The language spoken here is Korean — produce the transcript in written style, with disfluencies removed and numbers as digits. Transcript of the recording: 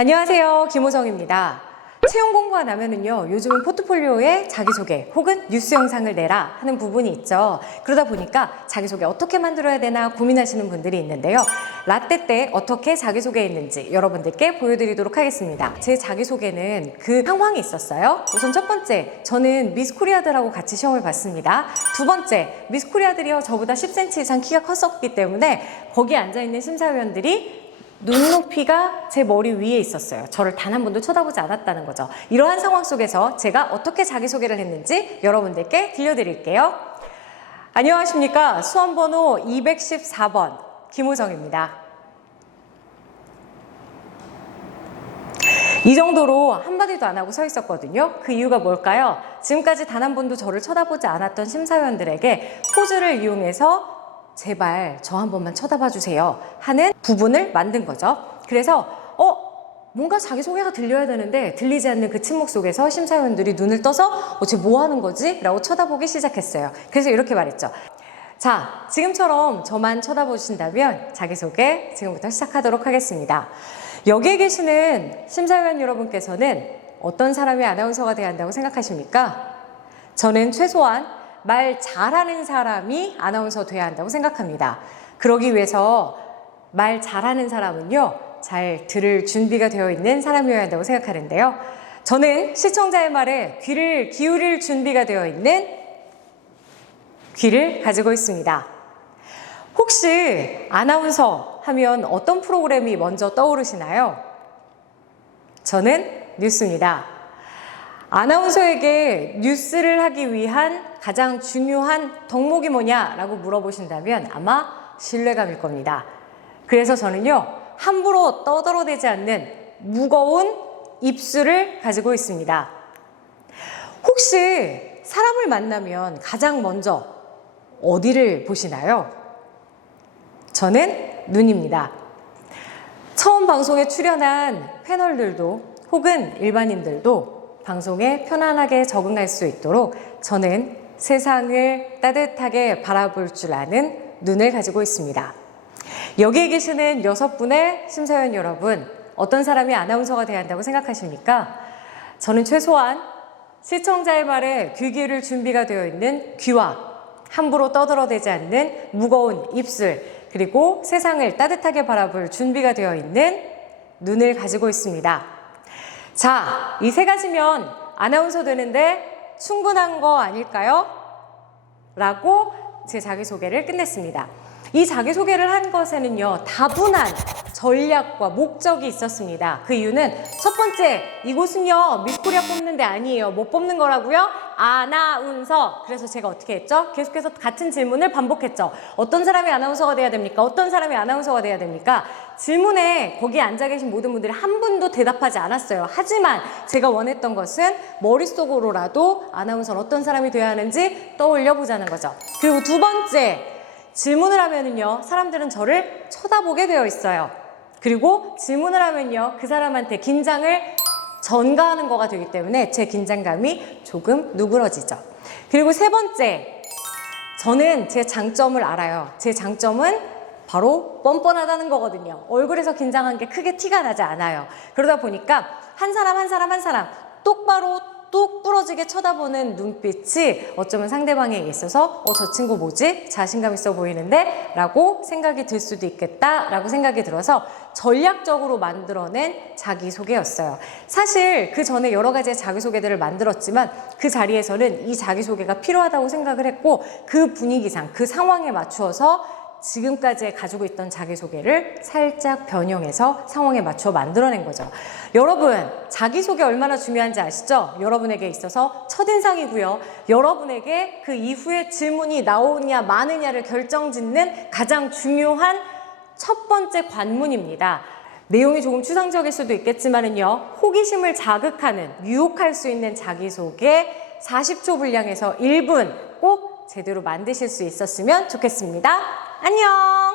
안녕하세요, 김호정입니다. 채용 공고가 나면은요, 요즘은 포트폴리오에 자기소개 혹은 뉴스 영상을 내라 하는 부분이 있죠. 그러다 보니까 자기소개 어떻게 만들어야 되나 고민하시는 분들이 있는데요. 라떼 때 어떻게 자기소개했는지 여러분들께 보여드리도록 하겠습니다. 제 자기소개는 그 상황이 있었어요. 우선 첫 번째, 저는 미스 코리아들하고 같이 시험을 봤습니다. 두 번째, 미스 코리아들이요, 저보다 10cm 이상 키가 컸었기 때문에 거기에 앉아있는 심사위원들이 눈높이가 제 머리 위에 있었어요. 저를 단 한 번도 쳐다보지 않았다는 거죠. 이러한 상황 속에서 제가 어떻게 자기소개를 했는지 여러분들께 들려드릴게요. 안녕하십니까. 수험번호 214번 김호정입니다. 이 정도로 한마디도 안 하고 서 있었거든요. 그 이유가 뭘까요? 지금까지 단 한 번도 저를 쳐다보지 않았던 심사위원들에게 포즈를 이용해서 제발 저 한 번만 쳐다봐 주세요 하는 부분을 만든 거죠. 그래서 뭔가 자기소개가 들려야 되는데 들리지 않는 그 침묵 속에서 심사위원들이 눈을 떠서 쟤 뭐 하는 거지? 라고 쳐다보기 시작했어요. 그래서 이렇게 말했죠. 자, 지금처럼 저만 쳐다보신다면 자기소개 지금부터 시작하도록 하겠습니다. 여기에 계시는 심사위원 여러분께서는 어떤 사람이 아나운서가 돼야 한다고 생각하십니까? 저는 최소한 말 잘하는 사람이 아나운서 돼야 한다고 생각합니다. 그러기 위해서 말 잘하는 사람은요, 잘 들을 준비가 되어 있는 사람이어야 한다고 생각하는데요. 저는 시청자의 말에 귀를 기울일 준비가 되어 있는 귀를 가지고 있습니다. 혹시 아나운서 하면 어떤 프로그램이 먼저 떠오르시나요? 저는 뉴스입니다. 아나운서에게 뉴스를 하기 위한 가장 중요한 덕목이 뭐냐라고 물어보신다면 아마 신뢰감일 겁니다. 그래서 저는요, 함부로 떠들어대지 않는 무거운 입술을 가지고 있습니다. 혹시 사람을 만나면 가장 먼저 어디를 보시나요? 저는 눈입니다. 처음 방송에 출연한 패널들도 혹은 일반인들도 방송에 편안하게 적응할 수 있도록 저는 세상을 따뜻하게 바라볼 줄 아는 눈을 가지고 있습니다. 여기에 계시는 6분의 심사위원 여러분, 어떤 사람이 아나운서가 돼야 한다고 생각하십니까? 저는 최소한 시청자의 말에 귀 기울일 준비가 되어 있는 귀와 함부로 떠들어대지 않는 무거운 입술, 그리고 세상을 따뜻하게 바라볼 준비가 되어 있는 눈을 가지고 있습니다. 자, 이 세 가지면 아나운서 되는데 충분한 거 아닐까요? 라고 제 자기소개를 끝냈습니다. 이 자기소개를 한 것에는요, 다분한 전략과 목적이 있었습니다. 그 이유는 첫 번째, 이곳은요, 미스코리아 뽑는 데 아니에요. 뭐 뽑는 거라고요? 아나운서. 그래서 제가 어떻게 했죠? 계속해서 같은 질문을 반복했죠. 어떤 사람이 아나운서가 돼야 됩니까? 어떤 사람이 아나운서가 돼야 됩니까? 질문에 거기에 앉아 계신 모든 분들이 한 분도 대답하지 않았어요. 하지만 제가 원했던 것은 머릿속으로라도 아나운서는 어떤 사람이 돼야 하는지 떠올려 보자는 거죠. 그리고 두 번째, 질문을 하면은요, 사람들은 저를 쳐다보게 되어 있어요. 그리고 질문을 하면요, 그 사람한테 긴장을 전가하는 거가 되기 때문에 제 긴장감이 조금 누그러지죠. 그리고 세 번째, 저는 제 장점을 알아요. 제 장점은 바로 뻔뻔하다는 거거든요. 얼굴에서 긴장한 게 크게 티가 나지 않아요. 그러다 보니까 한 사람 똑바로 뚝 부러지게 쳐다보는 눈빛이 어쩌면 상대방에 있어서 저 친구 뭐지? 자신감 있어 보이는데? 라고 생각이 들 수도 있겠다 라고 생각이 들어서 전략적으로 만들어낸 자기소개였어요. 사실 그 전에 여러 가지의 자기소개들을 만들었지만 그 자리에서는 이 자기소개가 필요하다고 생각을 했고 그 분위기상, 그 상황에 맞추어서 지금까지 가지고 있던 자기소개를 살짝 변형해서 상황에 맞춰 만들어낸 거죠. 여러분, 자기소개 얼마나 중요한지 아시죠? 여러분에게 있어서 첫인상이고요. 여러분에게 그 이후에 질문이 나오느냐 마느냐를 결정짓는 가장 중요한 첫 번째 관문입니다. 내용이 조금 추상적일 수도 있겠지만은요, 호기심을 자극하는, 유혹할 수 있는 자기소개 40초 분량에서 1분 꼭 제대로 만드실 수 있었으면 좋겠습니다. 안녕!